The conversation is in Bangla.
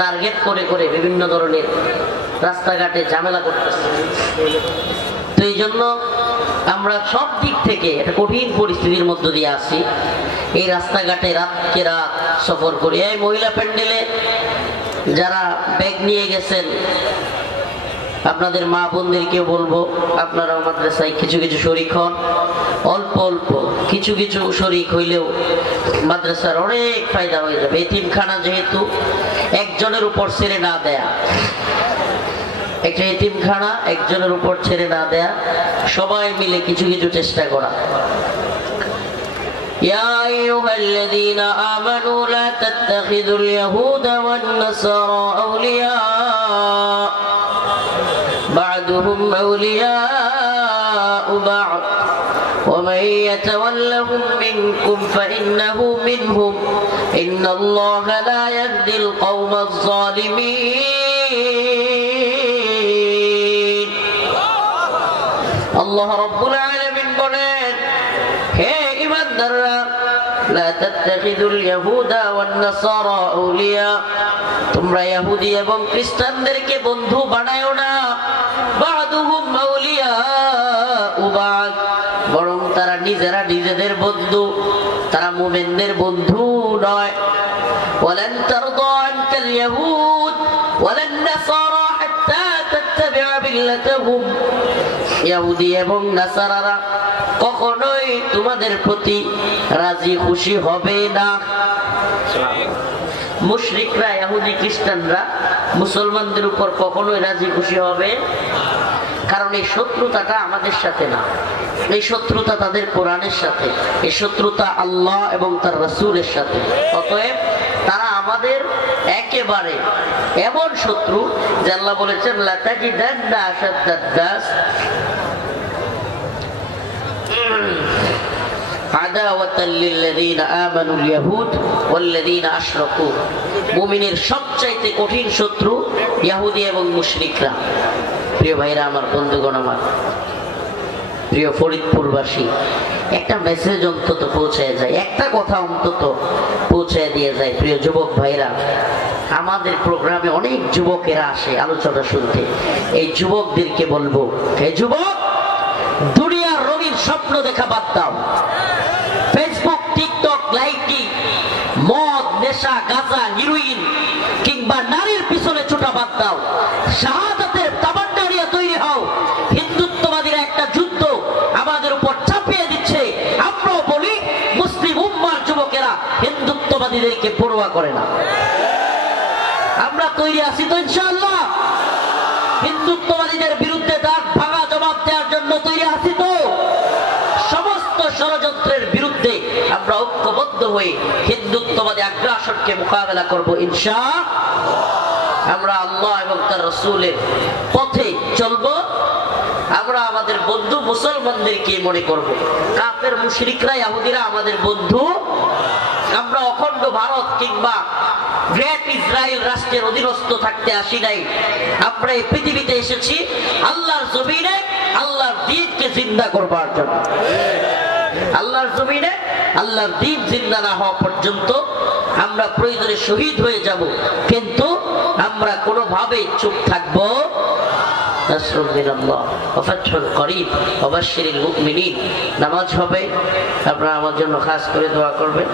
টার্গেট করে করে বিভিন্ন ধরনের রাস্তাঘাটে ঝামেলা করতেছে। তো এই জন্য আমরা সব দিক থেকে একটা কঠিন পরিস্থিতির মধ্য দিয়ে আসি। এই রাস্তাঘাটে রাতকে রাত সফর করি। এই মহিলা প্যান্ডেলে যারা ব্যাগ নিয়ে গেছেন, আপনাদের মা বোনদেরকেও বলবো, আপনারাও মাদ্রাসায় কিছু কিছু শরীক হন। অল্প অল্প কিছু কিছু শরীক হইলেও মাদ্রাসার অনেক ফায়দা হয়ে যাবে। এতিমখানা যেহেতু একজনের উপর ছেড়ে না দেয়া, একটা এতিমখানা একজনের উপর ছেড়ে না দেয়া, সবাই মিলে কিছু কিছু চেষ্টা করা। يا أيها الذين آمنوا لا تتخذوا اليهود والنصارى أولياء بعضهم أولياء بعض ومن يتولهم منكم فإنه منهم إن الله لا يهدي القوم الظالمين الله رب العالمين বলেন, হে ঈমানদাররা, লা তাত্তাখিযুল ইয়াহুদা ওয়ান নাসারা আউলিয়া, তোমরা ইহুদি এবং খ্রিস্টানদেরকে বন্ধু বানায়ো না। বা'দুহুম আউলিয়াউ বা'দ, বরং তারা নিজেরা নিজেদের বন্ধু, তারা মুমিনদের বন্ধু নয়। ওয়ালান তারদা আনকাল ইয়াহুদ ওয়ালান নাসারা হাত্তা তাত্তাবি'a মিল্লাতাহুম, ইহুদি এবং নাসারারা কখনোই তোমাদের প্রতি রাজি খুশি হবে না। মুশরিকরা, ইহুদি খ্রিস্টানরা মুসলমানদের উপর কখনোই রাজি খুশি হবে, কারণ এই শত্রুতাটা আমাদের সাথে না, এই শত্রুতা তাদের কোরআনের সাথে, এই শত্রুতা আল্লাহ এবং তার রাসূলের সাথে। অতএব তারা আমাদের একেবারে এমন শত্রু যে আল্লাহ বলেছেন, লা তাজিদান্না আশাদ্দাদ নাস আদাওয়াতাল লিল্লাযীনা আমানুল ইয়াহুদ ওয়াল্লাযীনা আশরাকু, মুমিনের সবচাইতে কঠিন শত্রু ইহুদি এবং মুশরিকরা। প্রিয় ভাইরা আমার, বন্ধুগণ আমার, প্রিয় ফরিদপুরবাসী, একটা মেসেজ অন্তত পৌঁছায় যায়, একটা কথা অন্তত পৌঁছায় দিয়ে যায়। প্রিয় যুবক ভাইরা, আমাদের প্রোগ্রামে অনেক যুবকেরা আসে আলোচনা শুনতে। এই যুবকদেরকে বলবো, হে যুবক, দুনিয়ার রঙিন স্বপ্ন দেখা বাদ দাও। ফেসবুক, টিকটক, লাইকি, মদ, নেশা, গাঁজা, হিরোইন কিংবা নারীর পিছনে ছোটা বাদ দাও। শাহাদাতের তামান্না নিয়ে তৈরি হও। হিন্দুত্ববাদীরা একটা যুদ্ধ আমাদের উপর চাপিয়ে দিচ্ছে। আমরাও বলি, মুসলিম উম্মার যুবকেরা হিন্দুত্ববাদীদেরকে পরোয়া করে না। আমরা তৈরি আছি তো ইনশাআল্লাহ? হিন্দুত্ববাদীদের বিরুদ্ধে দাঁত ভাঙা জবাব দেওয়ার জন্য তৈরি আছি তো? সমস্ত ষড়যন্ত্রের বিরুদ্ধে আমরা ঐক্যবদ্ধ হয়ে হিন্দুত্ববাদী আগ্রাসনকে মোকাবেলা করব ইনশাআল্লাহ। আমরা আল্লাহ এবং তার রাসূলের পথে চলবো। আমরা আমাদের বন্ধু মুসলমানদেরকে মনে করব। কাফের মুশরিকরা, ইহুদিরা আমাদের বন্ধু। আমরা অখণ্ড ভারত কিংবা গ্রেট ইসরায়েল রাষ্ট্রের অধীনস্থ থাকতে আসি নাই। আমরা এই পৃথিবীতে এসেছি আল্লাহর জমিনে আল্লাহর দ্বীনকে জিন্দা করবার জন্য। আল্লাহর জমিনে আল্লাহর দ্বীন জিন্দা না হওয়া পর্যন্ত আমরা প্রয়োজনে শহীদ হয়ে যাব, কিন্তু আমরা কোনোভাবেই চুপ থাকবো। নাসরুম মিনাল্লাহ ওয়া ফাতহুন করিব ওয়া বাশশিরিল মুমিনিন। নামাজ হবে, আপনারা আমার জন্য খাস করে দোয়া করবেন।